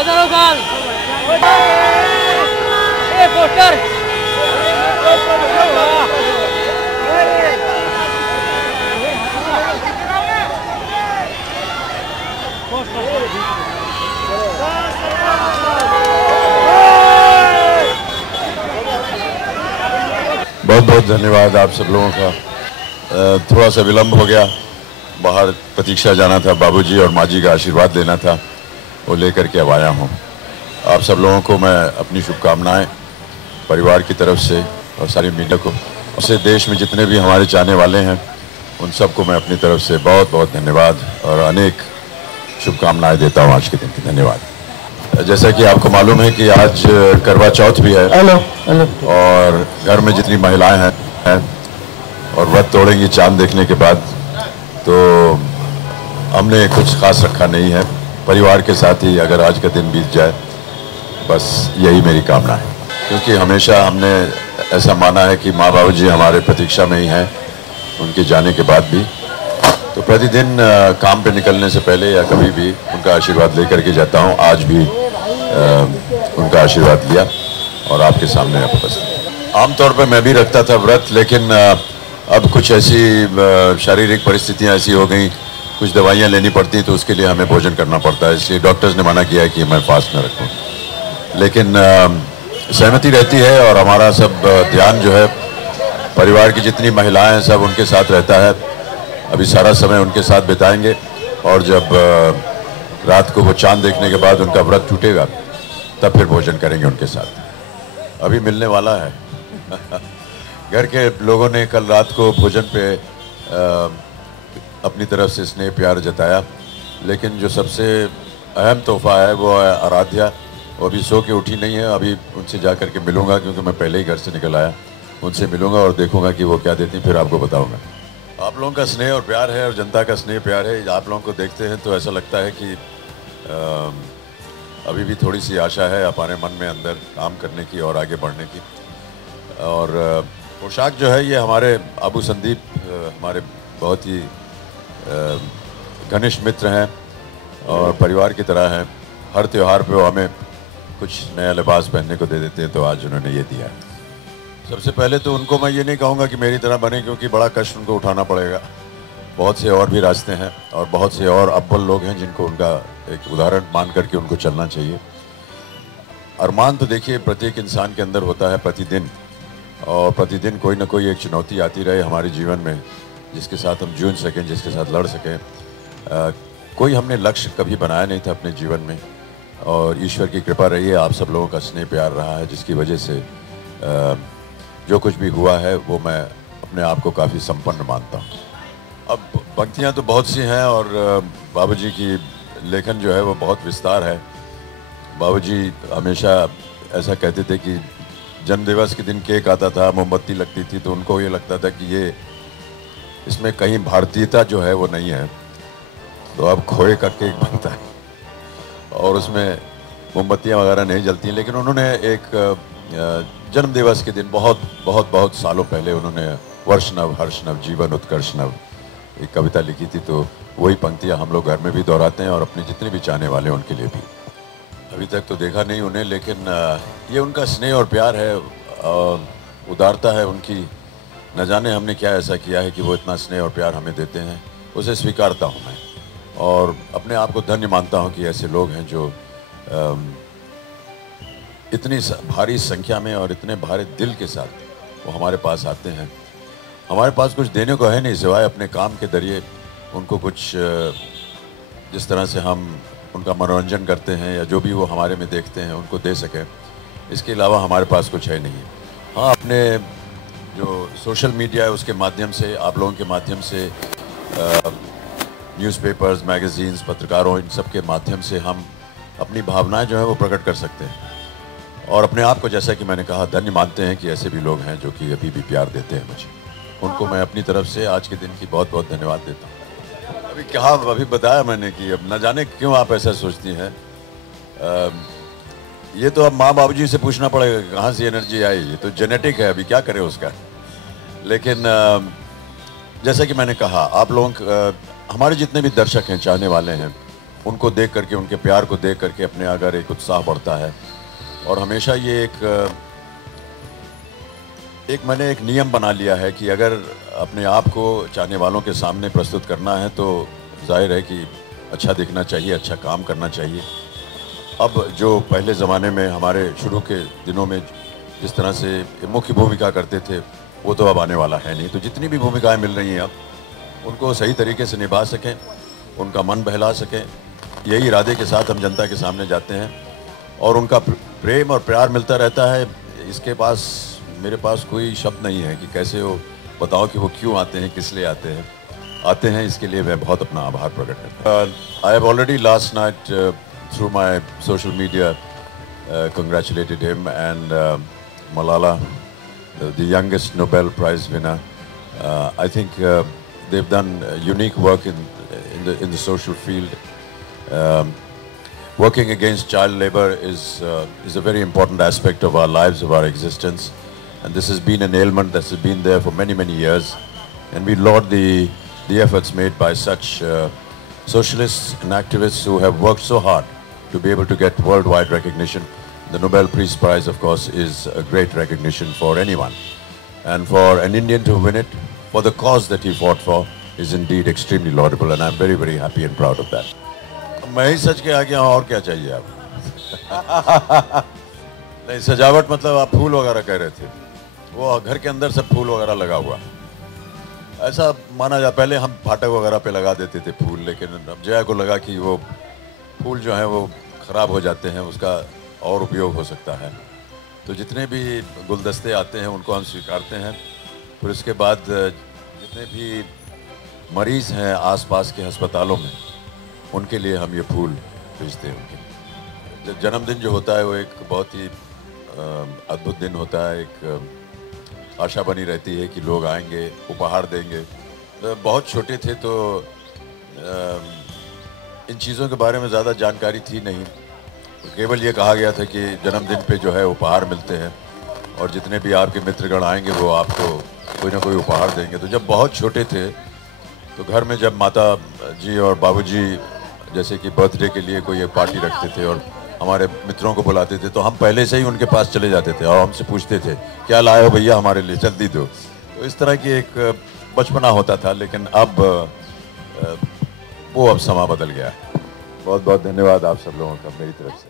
हजारों साल। ये पोस्टर बहुत बहुत धन्यवाद आप सब लोगों का। थोड़ा सा विलंब हो गया, बाहर प्रतीक्षा जाना था, बाबूजी और माँ जी का आशीर्वाद लेना था, वो लेकर के अब आया हूँ। आप सब लोगों को मैं अपनी शुभकामनाएं परिवार की तरफ से और सारी मीडिया को, उससे देश में जितने भी हमारे चाहने वाले हैं उन सबको मैं अपनी तरफ से बहुत बहुत धन्यवाद और अनेक शुभकामनाएं देता हूँ आज के दिन की। धन्यवाद। जैसा कि आपको मालूम है कि आज करवा चौथ भी है और घर में जितनी महिलाएं हैं और व्रत तोड़ेंगी चांद देखने के बाद, तो हमने कुछ खास रखा नहीं है। परिवार के साथ ही अगर आज का दिन बीत जाए, बस यही मेरी कामना है, क्योंकि हमेशा हमने ऐसा माना है कि माँ बाबूजी हमारे प्रतीक्षा में ही हैं उनके जाने के बाद भी। तो प्रतिदिन काम पे निकलने से पहले या कभी भी उनका आशीर्वाद लेकर के जाता हूँ। आज भी उनका आशीर्वाद लिया और आपके सामने उपस्थित। आमतौर पर मैं भी रखता था व्रत, लेकिन अब कुछ ऐसी शारीरिक परिस्थितियाँ ऐसी हो गई, कुछ दवाइयाँ लेनी पड़ती, तो उसके लिए हमें भोजन करना पड़ता है, इसलिए डॉक्टर्स ने मना किया है कि मैं फास्ट न रखूँ। लेकिन सहमति रहती है और हमारा सब ध्यान जो है परिवार की जितनी महिलाएं हैं सब उनके साथ रहता है। अभी सारा समय उनके साथ बिताएंगे और जब रात को वो चांद देखने के बाद उनका व्रत टूटेगा तब फिर भोजन करेंगे उनके साथ। अभी मिलने वाला है। घर के लोगों ने कल रात को भोजन पे अपनी तरफ से स्नेह प्यार जताया, लेकिन जो सबसे अहम तोहफा है वो है आराध्या। वो अभी सो के उठी नहीं है, अभी उनसे जा कर के मिलूँगा, क्योंकि मैं पहले ही घर से निकल आया। उनसे मिलूँगा और देखूँगा कि वो क्या देती, फिर आपको बताऊँगा। आप लोगों का स्नेह और प्यार है और जनता का स्नेह प्यार है। आप लोगों को देखते हैं तो ऐसा लगता है कि अभी भी थोड़ी सी आशा है हमारे मन में अंदर काम करने की और आगे बढ़ने की। और पोशाक जो है ये हमारे अबू संदीप हमारे बहुत ही घनिष्ठ मित्र हैं और परिवार की तरह हैं। हर त्यौहार पे वो हमें कुछ नया लिबास पहनने को दे देते हैं, तो आज उन्होंने ये दिया है। सबसे पहले तो उनको मैं ये नहीं कहूँगा कि मेरी तरह बने, क्योंकि बड़ा कष्ट उनको उठाना पड़ेगा। बहुत से और भी रास्ते हैं और बहुत से और अव्वल लोग हैं जिनको उनका एक उदाहरण मान करके उनको चलना चाहिए। अरमान तो देखिए प्रत्येक इंसान के अंदर होता है प्रतिदिन, और प्रतिदिन कोई ना कोई एक चुनौती आती रहे हमारे जीवन में, जिसके साथ हम जूझ सकें, जिसके साथ लड़ सकें। कोई हमने लक्ष्य कभी बनाया नहीं था अपने जीवन में, और ईश्वर की कृपा रही है, आप सब लोगों का स्नेह प्यार रहा है, जिसकी वजह से जो कुछ भी हुआ है वो मैं अपने आप को काफ़ी संपन्न मानता हूँ। अब पंक्तियाँ तो बहुत सी हैं और बाबूजी की लेखन जो है वो बहुत विस्तार है। बाबूजी हमेशा ऐसा कहते थे कि जन्मदिवस के दिन केक आता था, मोमबत्ती लगती थी, तो उनको ये लगता था कि ये इसमें कहीं भारतीयता जो है वो नहीं है, तो अब खोए का केक बनता है और उसमें मोमबत्तियाँ वगैरह नहीं जलती। लेकिन उन्होंने एक जन्मदिवस के दिन बहुत सालों पहले उन्होंने वर्ष नव हर्ष नव जीवन उत्कर्ष नव एक कविता लिखी थी, तो वही पंक्तियाँ हम लोग घर में भी दोहराते हैं और अपने जितने भी चाहने वाले हैं उनके लिए भी। अभी तक तो देखा नहीं उन्हें, लेकिन ये उनका स्नेह और प्यार है, उदारता है उनकी। न जाने हमने क्या ऐसा किया है कि वो इतना स्नेह और प्यार हमें देते हैं, उसे स्वीकारता हूँ मैं और अपने आप को धन्य मानता हूँ कि ऐसे लोग हैं जो इतनी भारी संख्या में और इतने भारी दिल के साथ वो हमारे पास आते हैं। हमारे पास कुछ देने को है नहीं सिवाय अपने काम के जरिए उनको कुछ जिस तरह से हम उनका मनोरंजन करते हैं या जो भी वो हमारे में देखते हैं उनको दे सकें, इसके अलावा हमारे पास कुछ है नहीं। हाँ, अपने जो सोशल मीडिया है उसके माध्यम से, आप लोगों के माध्यम से, न्यूज़पेपर्स, मैगज़ीन्स, पत्रकारों, इन सब के माध्यम से हम अपनी भावनाएं जो है वो प्रकट कर सकते हैं और अपने आप को, जैसा कि मैंने कहा, धन्य मानते हैं कि ऐसे भी लोग हैं जो कि अभी भी प्यार देते हैं मुझे। उनको मैं अपनी तरफ से आज के दिन की बहुत बहुत धन्यवाद देता हूँ। अभी बताया मैंने कि अब न जाने क्यों आप ऐसा सोचती हैं। ये तो अब माँ बाबूजी से पूछना पड़ेगा कहाँ से एनर्जी आई, ये तो जेनेटिक है, अभी क्या करें उसका। लेकिन जैसा कि मैंने कहा, आप लोग हमारे जितने भी दर्शक हैं, चाहने वाले हैं, उनको देख करके, उनके प्यार को देख करके अपने अगर एक उत्साह बढ़ता है। और हमेशा ये एक मैंने एक नियम बना लिया है कि अगर अपने आप को चाहने वालों के सामने प्रस्तुत करना है तो जाहिर है कि अच्छा दिखना चाहिए, अच्छा काम करना चाहिए। अब जो पहले ज़माने में हमारे शुरू के दिनों में जिस तरह से मुख्य भूमिका करते थे, वो तो अब आने वाला है नहीं। तो जितनी भी भूमिकाएं मिल रही हैं अब, उनको सही तरीके से निभा सकें, उनका मन बहला सकें, यही इरादे के साथ हम जनता के सामने जाते हैं। और उनका प्रेम और प्यार मिलता रहता है। इसके पास, मेरे पास कोई शब्द नहीं है कि कैसे वो बताओ कि वो क्यों आते हैं, किस लिए आते हैं। इसके लिए मैं बहुत अपना आभार प्रकट करता हूँ। I have already last night through my social media congratulated him and Malala, the youngest Nobel Prize winner. I think they've done unique work in the social field. Working against child labor is a very important aspect of our lives, of our existence, and this has been an ailment that has been there for many years. And we laud the efforts made by such socialists and activists who have worked so hard to be able to get worldwide recognition. The Nobel Peace Prize, of course, is a great recognition for anyone. And for an Indian to win it, for the cause that he fought for, is indeed extremely laudable, and I'm very happy and proud of that. मैं ही सच के आ गया हूँ, और क्या चाहिए आप? नहीं, सजावट मतलब आप फूल वगैरह कह रहे थे, वो घर के अंदर सब फूल वगैरह लगा हुआ ऐसा माना जा। पहले हम फाटक वगैरह पे लगा देते थे फूल, लेकिन अब जया को लगा कि वो फूल जो है वो ख़राब हो जाते हैं, उसका और उपयोग हो सकता है। तो जितने भी गुलदस्ते आते हैं उनको हम स्वीकारते हैं। फिर उसके बाद जितने भी मरीज़ हैं आसपास के अस्पतालों में, उनके लिए हम ये फूल भेजते हैं उनके। जन्मदिन जो होता है वो एक बहुत ही अद्भुत दिन होता है। एक आशा बनी रहती है कि लोग आएंगे, उपहार देंगे। तो बहुत छोटे थे तो इन चीज़ों के बारे में ज़्यादा जानकारी थी नहीं। केवल ये कहा गया था कि जन्मदिन पे जो है उपहार मिलते हैं, और जितने भी आपके मित्रगण आएंगे वो आपको कोई ना कोई उपहार देंगे। तो जब बहुत छोटे थे तो घर में जब माता जी और बाबूजी जैसे कि बर्थडे के लिए कोई एक पार्टी रखते थे और हमारे मित्रों को बुलाते थे, तो हम पहले से ही उनके पास चले जाते थे और हमसे पूछते थे क्या लाए हो भैया हमारे लिए, जल्दी दो। तो इस तरह की एक बचपना होता था। लेकिन अब वो अब समा बदल गया है। बहुत बहुत धन्यवाद आप सब लोगों का मेरी तरफ से।